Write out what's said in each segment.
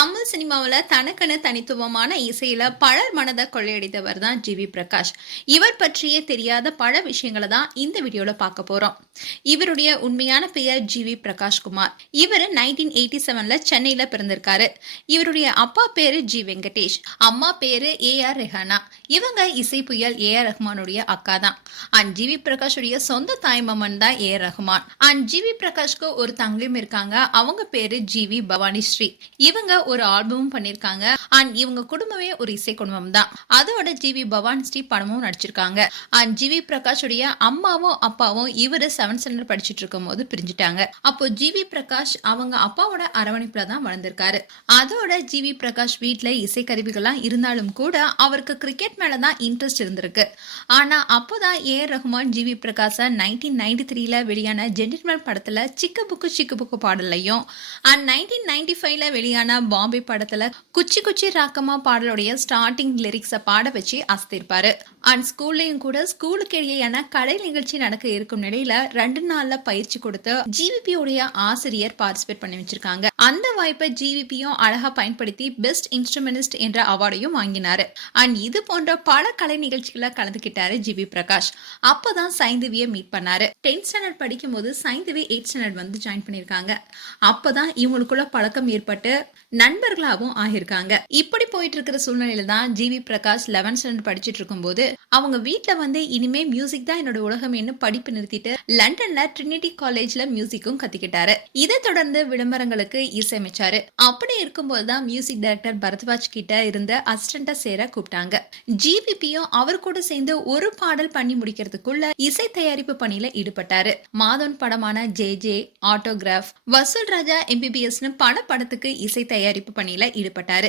தமிழ் சினிமாவில் தனக்கென தனித்துவமான இசையில பலர் மனதை கொள்ளையடித்தவர் தான் ஜி வி பிரகாஷ். இவர் பற்றிய தெரியாத பல விஷயங்களை தான் இந்த வீடியோல பார்க்க போறோம். இவருடைய உண்மையான பெயர் ஜி வி பிரகாஷ் குமார். இவர் நைன்டீன் எயிட்டி செவன்ல சென்னையில பிறந்திருக்காரு. இவருடைய அப்பா பேரு ஜி வெங்கடேஷ் அம்மா பேரு ஏ ஆர் ரெஹானா. இவங்க இசை புயல் ஏ ஆர் ரஹ்மானுடைய அக்கா தான். அண்ட் ஜி வி பிரகாஷுடைய சொந்த தாய்மாமன் தான் A R Rahman. And G V பிரகாஷ்க்கு ஒரு தங்கையும் இருக்காங்க. அவங்க பேரு ஜி வி பவானி ஸ்ரீ இவங்க ஒரு ஆல்பமும் பண்ணிருக்காங்க. அண்ட் இவங்க குடும்பமே ஒரு இசை குடும்பம் தான் அதோட ஜி வி ஸ்ரீ படமும் நடிச்சிருக்காங்க. அண்ட் ஜி வி பிரகாஷுடைய அம்மாவும் அப்பாவும் இவரு செவன்த் ஸ்டாண்டர்ட் படிச்சுட்டு இருக்கும் போது பிரிஞ்சுட்டாங்க. அப்போ ஜி வி பிரகாஷ் அவங்க அப்பாவோட அரவணைப்புல தான் வளர்ந்திருக்காரு. அதோட ஜி வி பிரகாஷ் வீட்டுல இசை கருவிகள்லாம் இருந்தாலும் கூட அவருக்கு கிரிக்கெட் மேலதான் இன்ட்ரெஸ்ட் இருந்திருக்கு. ஆனா அப்போதான் A. Rahman G V Prakash nineteen ninety த்ரீல வெளியான ஜென்டில்மேன் படத்துல சிக்க புக்கு சிக்கு புக்கு பாடலையும் அண்ட் நைன்டீன் நைன்டி ஃபைவ்ல வெளியான பாம்பே படத்துல குச்சி குச்சி ராக்கமா பாடலுடைய ஸ்டார்டிங் லிரிக்ஸை பாட வச்சு அசத்திருப்பாரு. அண்ட் ஸ்கூல்லையும் கூட ஸ்கூலுக்கு இடையேயான கடை நிகழ்ச்சி நடக்க இருக்கும் நிலையில ரெண்டு நாள்ல பயிற்சி கொடுத்து ஜிவிபி உடைய ஆசிரியர் பார்ட்டிசிபேட் பண்ணி வச்சிருக்காங்க. அந்த வாய்ப்பை ஜிவிபியும் அழகா பயன்படுத்தி பெஸ்ட் இன்ஸ்ட்ருமெனிஸ்ட் என்ற அவார்டையும் வாங்கினாரு. அண்ட் இது போன்ற பல கலை நிகழ்ச்சிகளை கலந்துக்கிட்டாரு ஜிவி பிரகாஷ் அப்பதான் சைந்தவியை மீட் பண்ணாரு. டென்த் ஸ்டாண்டர்ட் படிக்கும் போது சைந்தவி எயிட் ஸ்டாண்டர்ட் வந்து ஜாயின் பண்ணிருக்காங்க அப்பதான் இவங்களுக்குள்ள பழக்கம் ஏற்பட்டு நண்பர்களாகவும் ஆகியிருக்காங்க. இப்படி போயிட்டு இருக்கிற சூழ்நிலையில தான் ஜிவி பிரகாஷ் லெவன்த் ஸ்டாண்டர்ட் படிச்சுட்டு இருக்கும்போது அவங்க வீட்ல வந்து இனிமே மியூசிக் தான் என்னோட உலகமேன்னு படிப்பு நிறுத்திட்டு லண்டன்ல ட்ரினிட்டி காலேஜ்ல மியூசிக்கும் கத்துக்கிட்டாரு. இதை தொடர்ந்து விளம்பரங்களுக்கு இசையமைச்சாரு. அப்படி இருக்கும்போது தான் மியூசிக் டைரக்டர் பரத்வாஜ் கிட்ட இருந்த அசிஸ்டண்டா சேர கூப்பிட்டாங்க. ஜிபிபியும் அவர் கூட சேர்ந்து ஒரு பாடல் பண்ணி முடிக்கிறதுக்குள்ள இசை தயாரிப்பு பணியில ஈடுபட்டாரு. மாதவன் படமான ஜே ஜே ஆட்டோகிராஃப் வசூல் ராஜா எம்பிபிஎஸ்னு பல படத்துக்கு இசை தயாரிப்பு பணியில ஈடுபட்டாரு.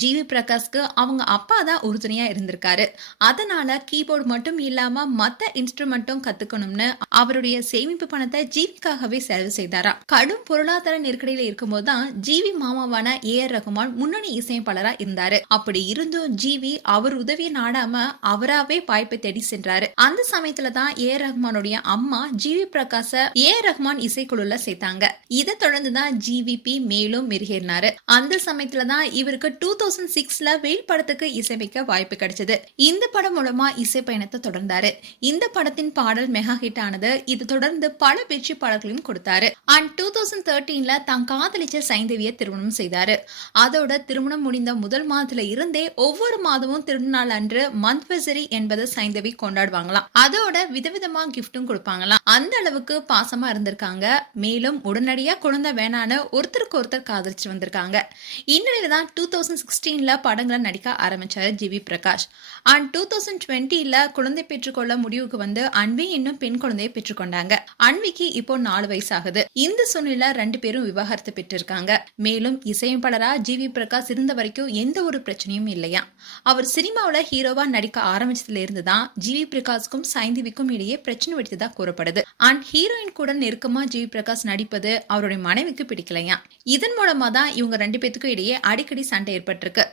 ஜிவி பிரகாஷ்க்கு அவங்க அப்பா தான் உறுதுணையா இருந்திருக்காரு. அதனால கீபோர்டு மட்டும் இல்லாம மத்த இன்ஸ்ட்ருமெண்ட்டும் கத்துக்கணும்னு அவருடைய சேமிப்பு பணத்தை ஜிவிக்காகவே செலவு செய்தாரா. கடும் பொருளாதார நெருக்கடியில இருக்கும்போது தான் ஜிவி மாமாவான ஏ ஆர் ரகுமான் முன்னணி இசையமைப்பாளரா இருந்தாரு. அப்படி இருந்தும் ஜிவி அவர் உதவியை நாடாம அவராவே வாய்ப்பை தேடி சென்றாரு. அந்த சமயத்துல தான் ஏ ஆர் ரஹ்மானுடைய அம்மா ஜிவி பிரகாச ஏ ரஹ்மான் இசைக்குழுல சேர்த்தாங்க. இதை தொடர்ந்து தான் ஜிவிபி மேலும் மெருகேறினாரு. அந்த சமயத்துல தான் இவருக்கு டூ தௌசண்ட் சிக்ஸ்ல வெயில் படத்துக்கு இசையமைக்க வாய்ப்பு கிடைச்சது. இந்த படம் மூலமா இசை பயணத்தை தொடர்ந்தாரு. இந்த படத்தின் பாடல் மெகா ஹிட் ஆனது இது தொடர்ந்து பல வெற்றி பாடல்களையும் கொடுத்தாரு அண்ட் டூ தௌசண்ட் தேர்ட்டீன்ல தான் காதலிச்ச சைந்தவியை திருமணம் செய்தாரு. அதோட திருமணம் முடிந்த முதல் மாதத்துல இருந்தே ஒவ்வொரு மாதமும் திருநாள் அன்று மந்த்வசரி என்பதை சைந்தவி கொண்டாடுவாங்களாம். அதோட விதவிதமா கிஃப்டும் கொடுப்பாங்களாம். அந்த அளவுக்கு பாசமா இருந்திருக்காங்க. மேலும் உடனடியா குழந்தை வேணான்னு ஒருத்தருக்கு ஒருத்தர் காதலிச்சு வந்திருக்காங்க. இந்நிலையில தான் டூ தௌசண்ட் சிக்ஸ்டீனில் படங்களை நடிக்க ஆரம்பிச்சாரு GV Prakash. And two thousand டுவெண்ட்டியில் குழந்தை பெற்றுக்கொள்ள முடிவுக்கு வந்து அன்வி இன்னும் பெண் குழந்தையை பெற்றுக்கொண்டாங்க. அன்விக்கு இப்போ நாலு வயசு ஆகுது இந்த சூழ்நிலை ரெண்டு பேரும் விவாகரத்து பெற்றிருக்காங்க. மேலும் இசையமைப்பாளரா ஜிவி பிரகாஷ் இருந்த வரைக்கும் எந்த ஒரு பிரச்சனையும் இல்லையா? அவர் சினிமாவில் ஹீரோவாக நடிக்க ஆரம்பிச்சதுல இருந்து தான் ஜிவி பிரகாஷ்க்கும் சைந்தவிக்கும் இடையே பிரச்சனை வெடித்ததாக கூறப்படுது. அண்ட் ஹீரோயின் கூட நெருக்கமா ஜிவி பிரகாஷ் நடிப்பது அவருடைய மனைவிக்கு பிடிக்கலையா? இதன் மூலமா தான் இவங்க ரெண்டு பேத்துக்கும் இடையே அடிக்கடி சண்டை ஏற்பட்டிருக்கு.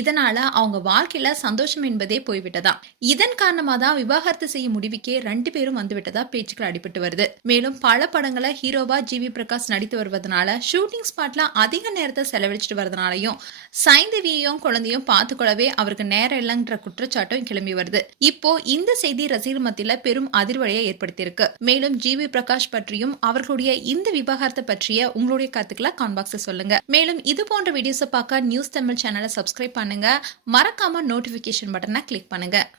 இதனால அவங்க வாழ்க்கையில சந்தோஷம் என்பதே போய்விட்டதா? இதன் காரணமா தான் விவாகரத்து செய்ய முடிவுக்கே ரெண்டு பேரும் வந்துவிட்டதா பேச்சுக்கள் அடிபட்டு வருது. மேலும் பல படங்களை ஹீரோவா ஜிவி பிரகாஷ் நடித்து வருவதனால ஷூட்டிங் ஸ்பாட்ல அதிக நேரத்தை செலவழிச்சிட்டு வரதுனாலையும் சைந்தவியையும் குழந்தையும் பார்த்துக்கொள்ளவே அவருக்கு நேரம் இல்லைன்ற குற்றச்சாட்டும் கிளம்பி வருது. இப்போ இந்த செய்தி ரசிகர் மத்தியில பெரும் அதிர்வலையை ஏற்படுத்தியிருக்கு. மேலும் ஜிவி பிரகாஷ் பற்றியும் அவர்களுடைய இந்த விவாகரத்தை பற்றிய உங்களுடைய கருத்துக்களை கான்பாக்ஸ் சொல்லுங்க. மேலும் இது போன்ற வீடியோஸை பார்க்க நியூஸ் தமிழ் சேனலை சப்ஸ்கிரைப் பண்ணுங்க. மறக்காம நோட்டிபிகேஷன் பட்டனை கிளிக் பண்ணுங்க.